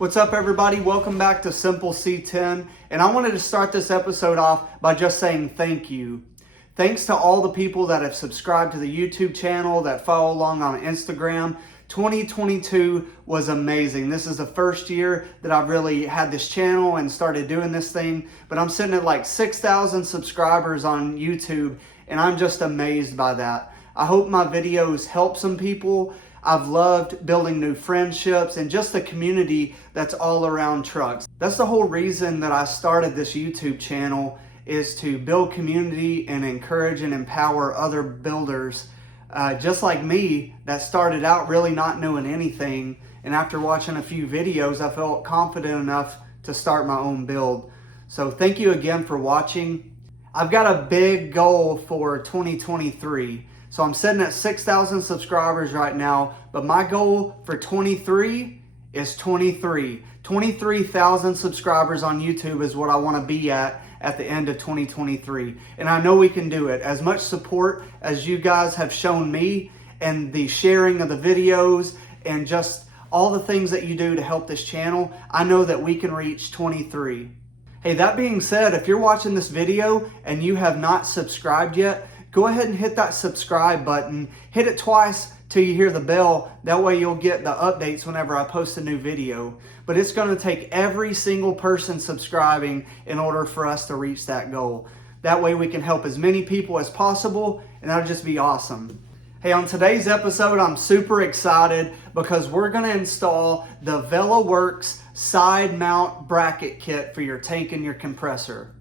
What's up, everybody? Welcome back to Simple C10, and I wanted to start this episode off by just saying thank you. Thanks to all the people that have subscribed to the YouTube channel, that follow along on Instagram. 2022 was amazing. This is the first year that I've really had this channel and started doing this thing, but I'm sitting at like 6,000 subscribers on YouTube, and I'm just amazed by that. I hope my videos help some people. I've loved building new friendships and just the community that's all around trucks. That's the whole reason that I started this YouTube channel, is to build community and encourage and empower other builders just like me that started out really not knowing anything. And after watching a few videos, I felt confident enough to start my own build. So thank you again for watching. I've got a big goal for 2023. So I'm sitting at 6,000 subscribers right now, but my goal for 23 is 23,000 subscribers on YouTube is what I want to be at the end of 2023. And I know we can do it. As much support as you guys have shown me and the sharing of the videos and just all the things that you do to help this channel, I know that we can reach 23. Hey, that being said, if you're watching this video and you have not subscribed yet, go ahead and hit that subscribe button. Hit it twice till you hear the bell. That way you'll get the updates whenever I post a new video. But it's going to take every single person subscribing in order for us to reach that goal. That way we can help as many people as possible, and that'll just be awesome. Hey, on today's episode, I'm super excited because we're going to install the Velaworks side mount bracket kit for your tank and your compressor.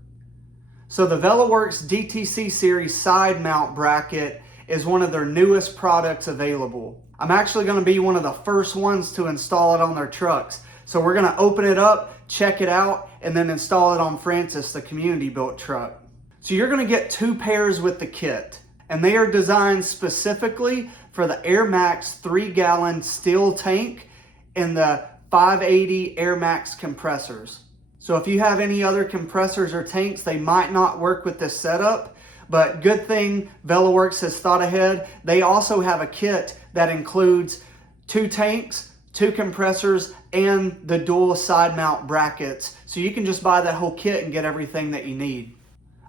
So the Velaworks DTC series side mount bracket is one of their newest products available. I'm actually going to be one of the first ones to install it on their trucks. So we're going to open it up, check it out, and then install it on Francis, the community built truck. So you're going to get two pairs with the kit, and they are designed specifically for the Air Max 3-gallon steel tank and the 580 Air Max compressors. So if you have any other compressors or tanks, they might not work with this setup, but good thing Velaworks has thought ahead. They also have a kit that includes 2 tanks, 2 compressors, and the dual side mount brackets. So you can just buy that whole kit and get everything that you need.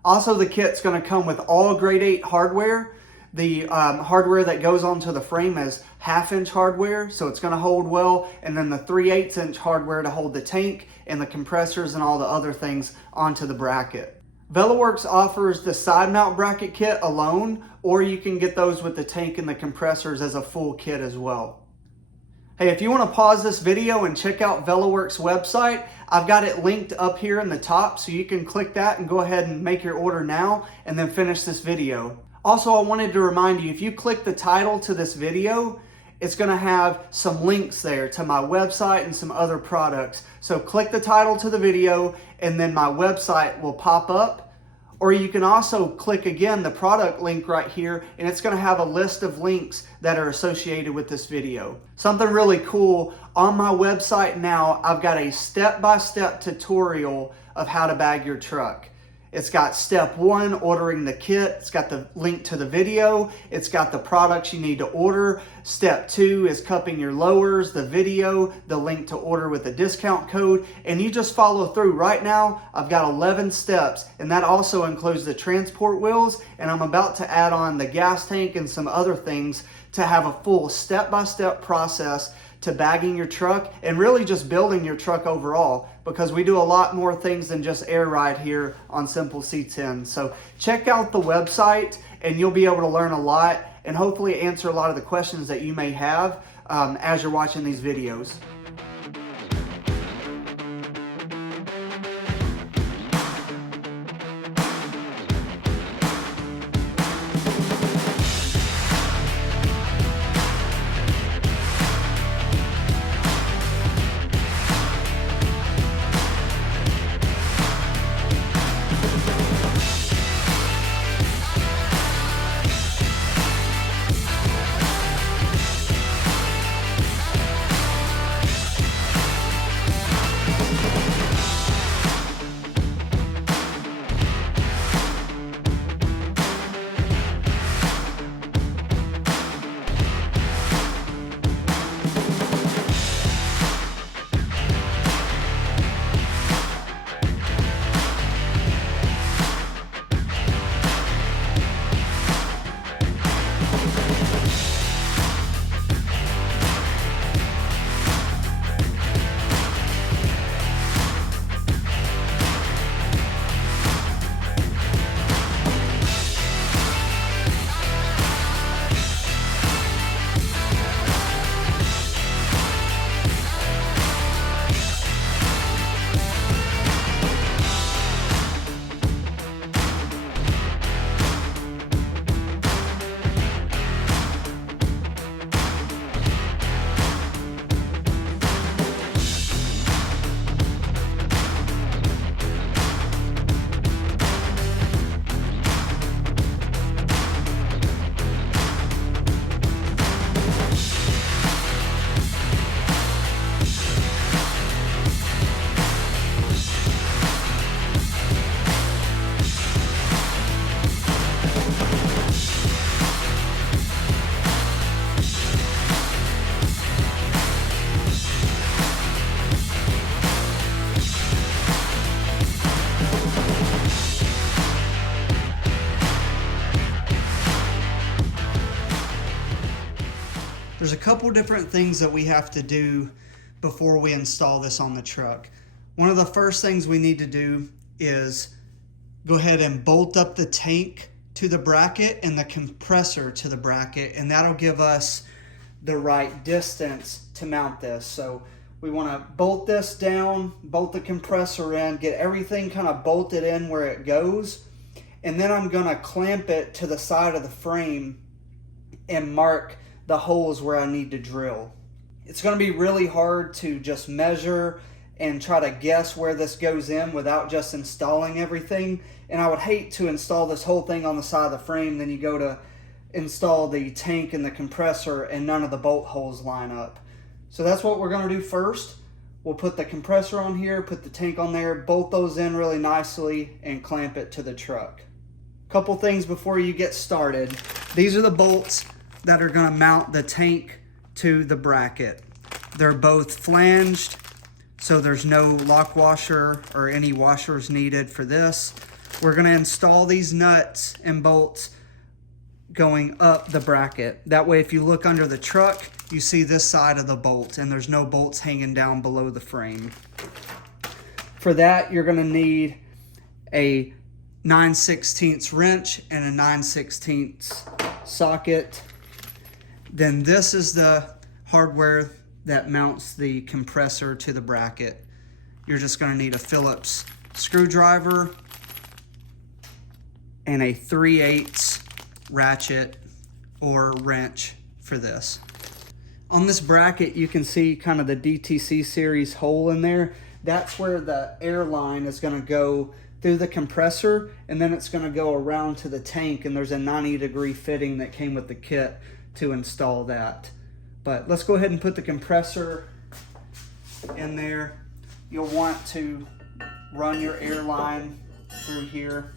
Also, the kit's going to come with all grade 8 hardware. The hardware that goes onto the frame is 1/2-inch hardware, so it's going to hold well, and then the 3/8-inch hardware to hold the tank and the compressors and all the other things onto the bracket. Velaworks offers the side mount bracket kit alone, or you can get those with the tank and the compressors as a full kit as well. Hey, if you want to pause this video and check out Velaworks' website, I've got it linked up here in the top, so you can click that and go ahead and make your order now and then finish this video. Also, I wanted to remind you, if you click the title to this video, it's going to have some links there to my website and some other products. So click the title to the video and then my website will pop up. Or you can also click again the product link right here, and it's going to have a list of links that are associated with this video. Something really cool, on my website now, I've got a step-by-step tutorial of how to bag your truck. It's got step 1, ordering the kit. It's got the link to the video. It's got the products you need to order. Step 2 is cupping your lowers, the video, the link to order with the discount code, and you just follow through. Right now, I've got 11 steps, and that also includes the transport wheels, and I'm about to add on the gas tank and some other things to have a full step-by-step process to bagging your truck and really just building your truck overall, because we do a lot more things than just air ride here on Simple C10. So check out the website and you'll be able to learn a lot and hopefully answer a lot of the questions that you may have as you're watching these videos. There's a couple different things that we have to do before we install this on the truck. One of the first things we need to do is go ahead and bolt up the tank to the bracket and the compressor to the bracket, and that'll give us the right distance to mount this. So we want to bolt this down, bolt the compressor in, get everything kind of bolted in where it goes, and then I'm going to clamp it to the side of the frame and mark the holes where I need to drill. It's going to be really hard to just measure and try to guess where this goes in without just installing everything. And I would hate to install this whole thing on the side of the frame, then you go to install the tank and the compressor and none of the bolt holes line up. So that's what we're going to do first. We'll put the compressor on here, put the tank on there, bolt those in really nicely, and clamp it to the truck. Couple things before you get started. These are the bolts that are going to mount the tank to the bracket. They're both flanged, so there's no lock washer or any washers needed for this. We're going to install these nuts and bolts going up the bracket. That way, if you look under the truck, you see this side of the bolt and there's no bolts hanging down below the frame. For that, you're going to need a 9/16 wrench and a 9/16 socket. Then this is the hardware that mounts the compressor to the bracket. You're just going to need a Phillips screwdriver and a 3/8 ratchet or wrench for this. On this bracket, you can see kind of the DTC series hole in there. That's where the air line is going to go through the compressor, and then it's going to go around to the tank, and there's a 90-degree fitting that came with the kit to install that. But let's go ahead and put the compressor in there. You'll want to run your air line through here.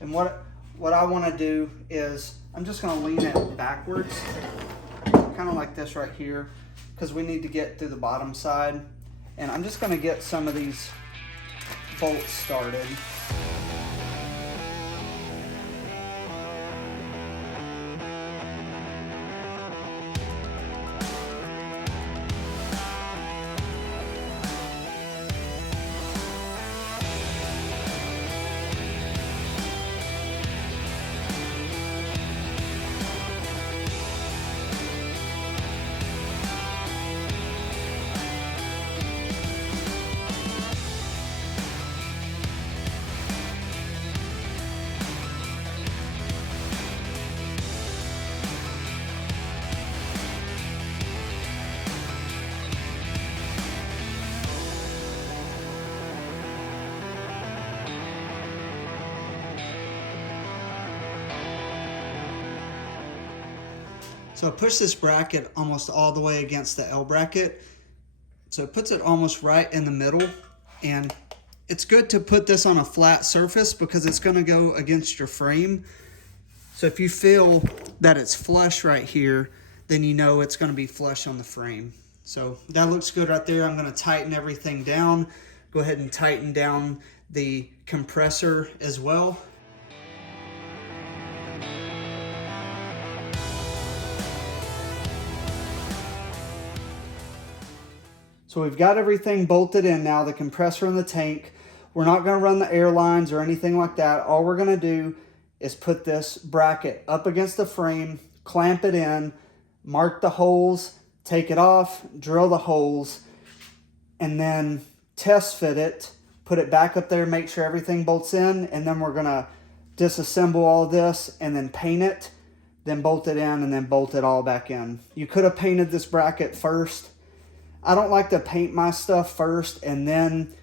And what I want to do is I'm just going to lean it backwards, kind of like this right here, because we need to get through the bottom side. And I'm just going to get some of these bolts started. So I push this bracket almost all the way against the L bracket. So it puts it almost right in the middle. And it's good to put this on a flat surface because it's going to go against your frame. So if you feel that it's flush right here, then you know it's going to be flush on the frame. So that looks good right there. I'm going to tighten everything down. Go ahead and tighten down the compressor as well. So we've got everything bolted in now, the compressor and the tank. We're not going to run the air lines or anything like that. All we're going to do is put this bracket up against the frame, clamp it in, mark the holes, take it off, drill the holes, and then test fit it, put it back up there, make sure everything bolts in, and then we're going to disassemble all this and then paint it, then bolt it in, and then bolt it all back in. You could have painted this bracket first. I don't like to paint my stuff first and then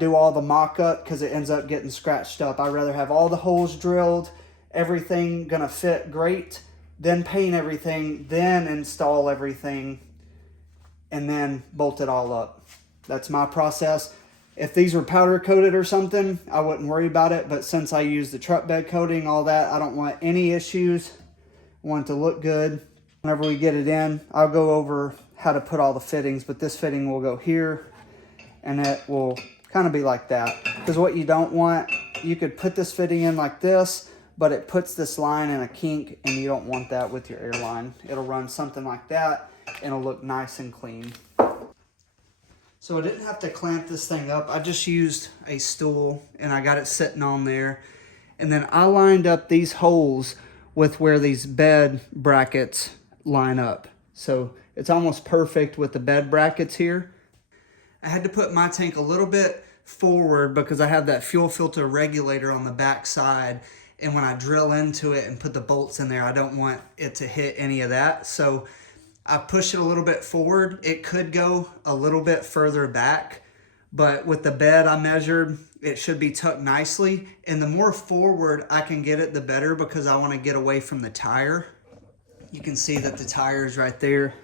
do all the mock-up because it ends up getting scratched up. I'd rather have all the holes drilled, everything gonna fit great, then paint everything, then install everything, and then bolt it all up. That's my process. If these were powder coated or something, I wouldn't worry about it, but since I use the truck bed coating, all that, I don't want any issues. I want it to look good. Whenever we get it in, I'll go over how to put all the fittings, but this fitting will go here, and it will kind of be like that. Because what you don't want, you could put this fitting in like this, but it puts this line in a kink, and you don't want that with your airline. It'll run something like that, and it'll look nice and clean. So I didn't have to clamp this thing up. I just used a stool, and I got it sitting on there. And then I lined up these holes with where these bed brackets line up. So it's almost perfect with the bed brackets here. I had to put my tank a little bit forward because I have that fuel filter regulator on the back side. And when I drill into it and put the bolts in there, I don't want it to hit any of that. So I push it a little bit forward. It could go a little bit further back, but with the bed I measured, it should be tucked nicely. And the more forward I can get it, the better, because I want to get away from the tire. You can see that the tire is right there.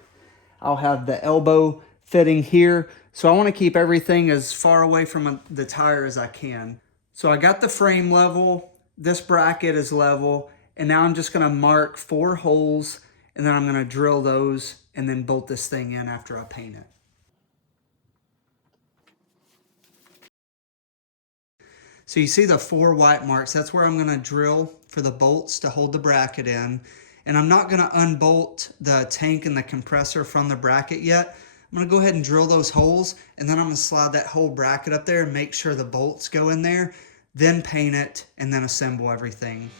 I'll have the elbow fitting here. So I want to keep everything as far away from the tire as I can. So I got the frame level. This bracket is level. And now I'm just going to mark 4 holes, and then I'm going to drill those and then bolt this thing in after I paint it. So you see the 4 white marks, that's where I'm gonna drill for the bolts to hold the bracket in. And I'm not gonna unbolt the tank and the compressor from the bracket yet. I'm gonna go ahead and drill those holes, and then I'm gonna slide that whole bracket up there and make sure the bolts go in there, then paint it, and then assemble everything.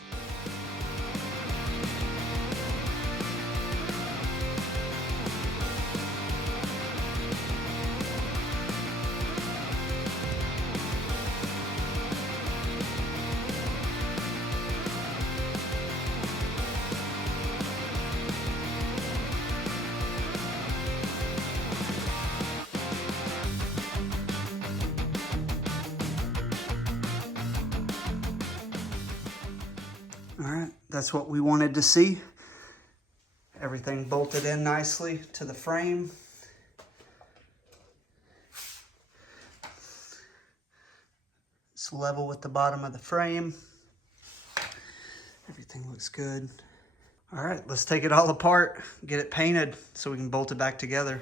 All right, that's what we wanted to see. Everything bolted in nicely to the frame. It's level with the bottom of the frame. Everything looks good. All right, let's take it all apart, get it painted so we can bolt it back together.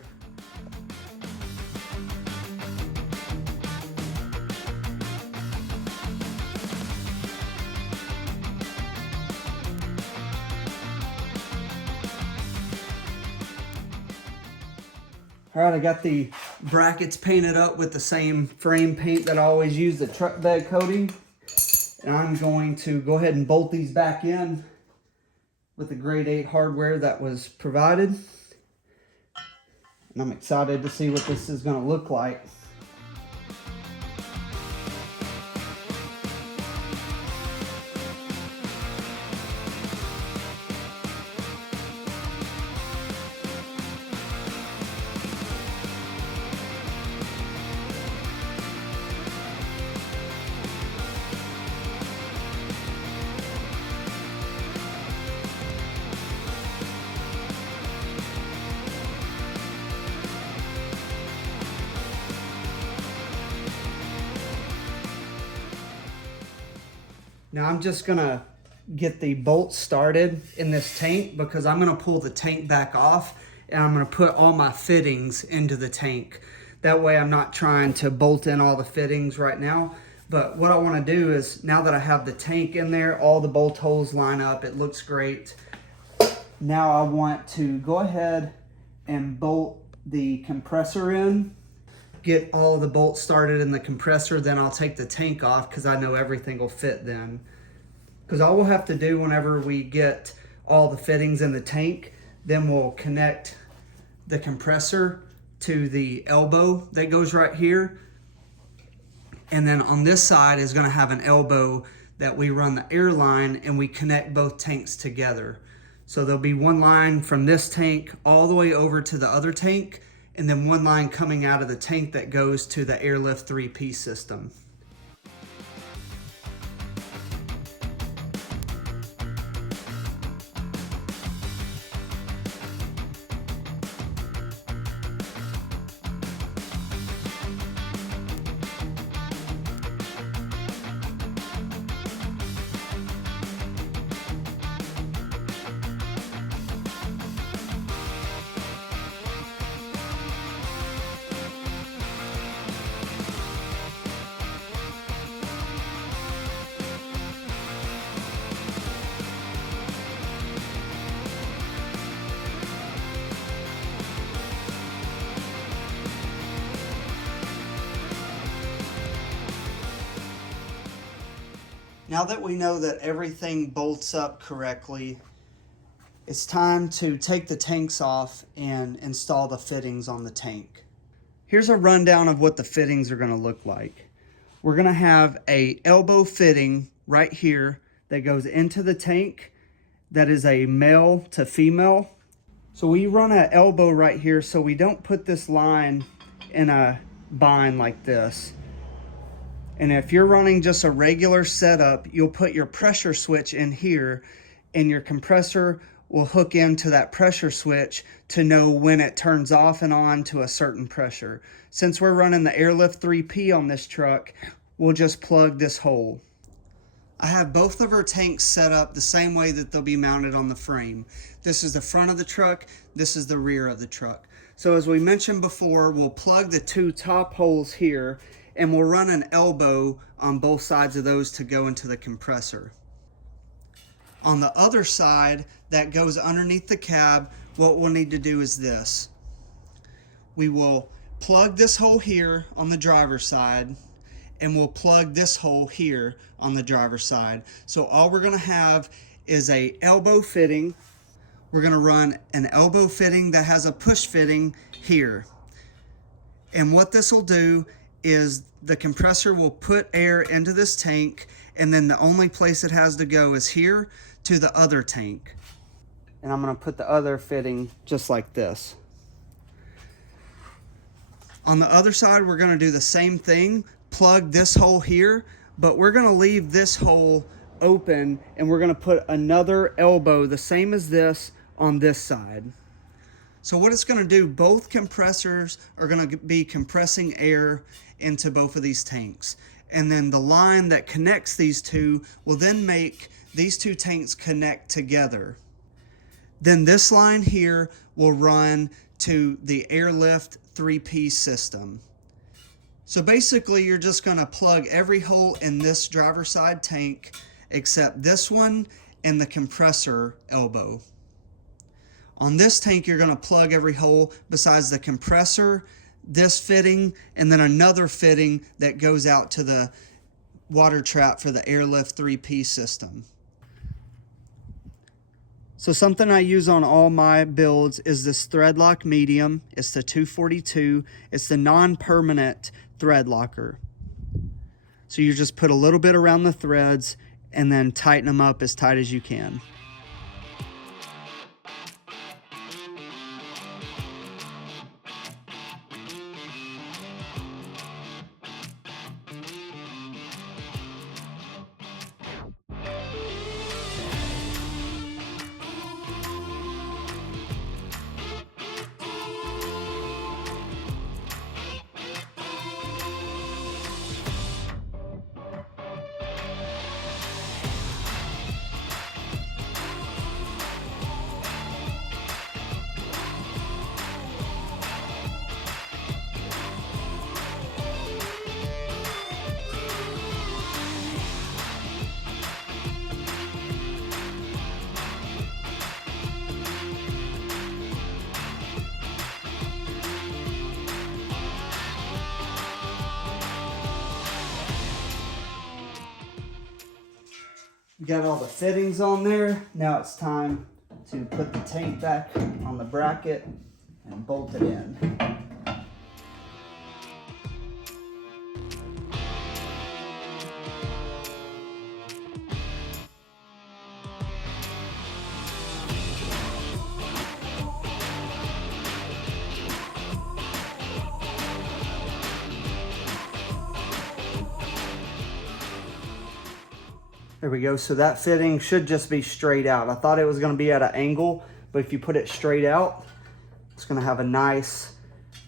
All right, I got the brackets painted up with the same frame paint that I always use, the truck bed coating. And I'm going to go ahead and bolt these back in with the grade 8 hardware that was provided. And I'm excited to see what this is going to look like. Now I'm just gonna get the bolts started in this tank because I'm gonna pull the tank back off and I'm gonna put all my fittings into the tank. That way I'm not trying to bolt in all the fittings right now. But what I wanna do is, now that I have the tank in there, all the bolt holes line up, it looks great. Now I want to go ahead and bolt the compressor in. Get all the bolts started in the compressor, then I'll take the tank off because I know everything will fit then. Because all we'll have to do whenever we get all the fittings in the tank, then we'll connect the compressor to the elbow that goes right here. And then on this side is going to have an elbow that we run the air line, and we connect both tanks together. So there'll be one line from this tank all the way over to the other tank, and then one line coming out of the tank that goes to the airlift 3-piece system. Now that we know that everything bolts up correctly, it's time to take the tanks off and install the fittings on the tank. Here's a rundown of what the fittings are going to look like. We're going to have a elbow fitting right here that goes into the tank that is a male to female. So we run an elbow right here so we don't put this line in a bind like this. And if you're running just a regular setup, you'll put your pressure switch in here and your compressor will hook into that pressure switch to know when it turns off and on to a certain pressure. Since we're running the Airlift 3P on this truck, we'll just plug this hole. I have both of our tanks set up the same way that they'll be mounted on the frame. This is the front of the truck, this is the rear of the truck. So as we mentioned before, we'll plug the two top holes here and we'll run an elbow on both sides of those to go into the compressor. On the other side that goes underneath the cab, what we'll need to do is this. We will plug this hole here on the driver's side and we'll plug this hole here on the driver's side. So all we're going to have is a elbow fitting. We're going to run an elbow fitting that has a push fitting here. And what this will do is the compressor will put air into this tank, and then the only place it has to go is here to the other tank. And I'm going to put the other fitting just like this. On the other side, we're going to do the same thing. Plug this hole here, but we're going to leave this hole open and we're going to put another elbow the same as this on this side. So what it's going to do, both compressors are going to be compressing air into both of these tanks. And then the line that connects these two will then make these two tanks connect together. Then this line here will run to the Airlift 3P system. So basically you're just going to plug every hole in this driver's side tank except this one and the compressor elbow. On this tank you're going to plug every hole besides the compressor, this fitting, and then another fitting that goes out to the water trap for the Airlift 3P system. So something I use on all my builds is this thread lock medium. It's the 242. It's the non-permanent thread locker. So you just put a little bit around the threads and then tighten them up as tight as you can. We got all the fittings on there. Now it's time to put the tank back on the bracket and bolt it in. There we go. So that fitting should just be straight out. I thought it was going to be at an angle, but if you put it straight out, it's going to have a nice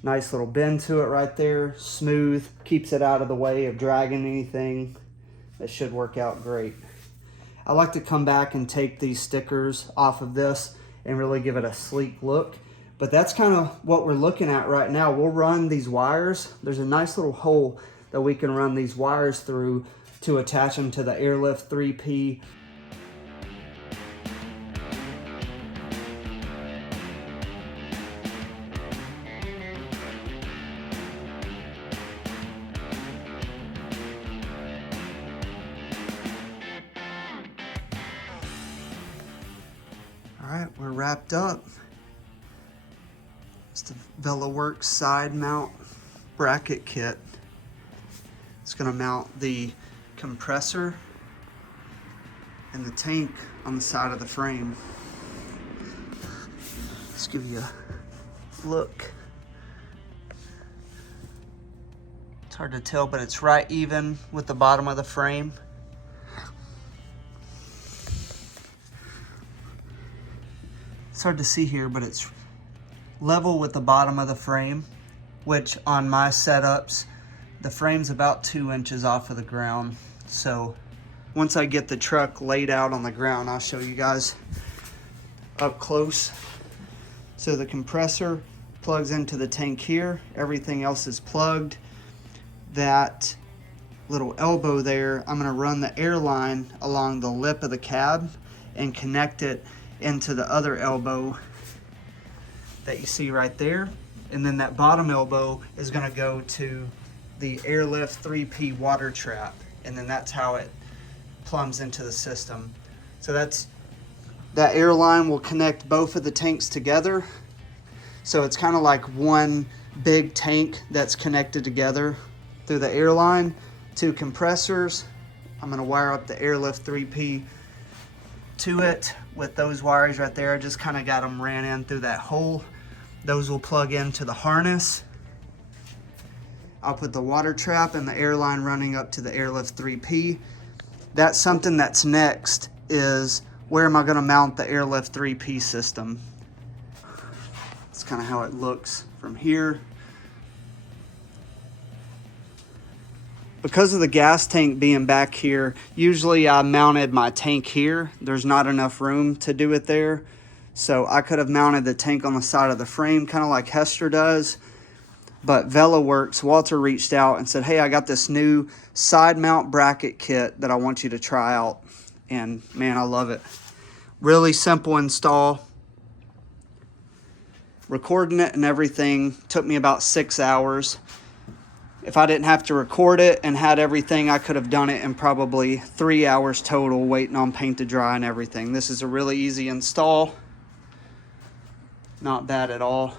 little bend to it right there. Smooth, keeps it out of the way of dragging anything. That should work out great. I like to come back and take these stickers off of this and really give it a sleek look. But that's kind of what we're looking at right now. We'll run these wires. There's a nice little hole that we can run these wires through to attach them to the Airlift 3P. we're wrapped up. It's the Velaworks side mount bracket kit. It's going to mount the compressor and the tank on the side of the frame. Let's give you a look. It's hard to tell, but it's right even with the bottom of the frame. It's hard to see here, but it's level with the bottom of the frame, which on my setups, the frame's about 2 inches off of the ground. So once I get the truck laid out on the ground, I'll show you guys up close. So the compressor plugs into the tank here. Everything else is plugged. That little elbow there, I'm going to run the air line along the lip of the cab and connect it into the other elbow that you see right there. And then that bottom elbow is going to go to the Airlift 3P water trap. And then that's how it plumbs into the system. So that air line will connect both of the tanks together. So it's kind of like one big tank that's connected together through the air line. 2 compressors. I'm going to wire up the Airlift 3P to it with those wires right there. I just kind of got them ran in through that hole. Those will plug into the harness. I'll put the water trap and the air line running up to the Airlift 3P. That's something that's next, is where am I going to mount the Airlift 3P system. That's kind of how it looks from here. Because of the gas tank being back here, usually I mounted my tank here. There's not enough room to do it there. So I could have mounted the tank on the side of the frame, kind of like Hester does. But Velaworks, Walter reached out and said, hey, I got this new side mount bracket kit that I want you to try out. And man, I love it. Really simple install. Recording it and everything took me about 6 hours. If I didn't have to record it and had everything, I could have done it in probably 3 hours total, waiting on paint to dry and everything. This is a really easy install. Not bad at all.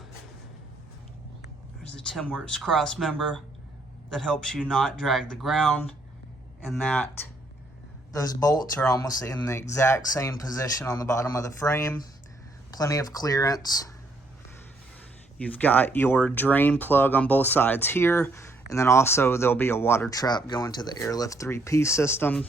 There's the Timworks cross member that helps you not drag the ground, and those bolts are almost in the exact same position on the bottom of the frame. Plenty of clearance. You've got your drain plug on both sides here. And then also there'll be a water trap going to the Airlift 3P system.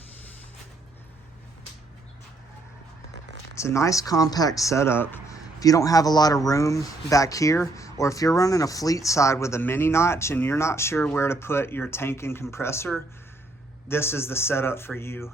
It's a nice compact setup. If you don't have a lot of room back here, or if you're running a fleet side with a mini notch and you're not sure where to put your tank and compressor, this is the setup for you.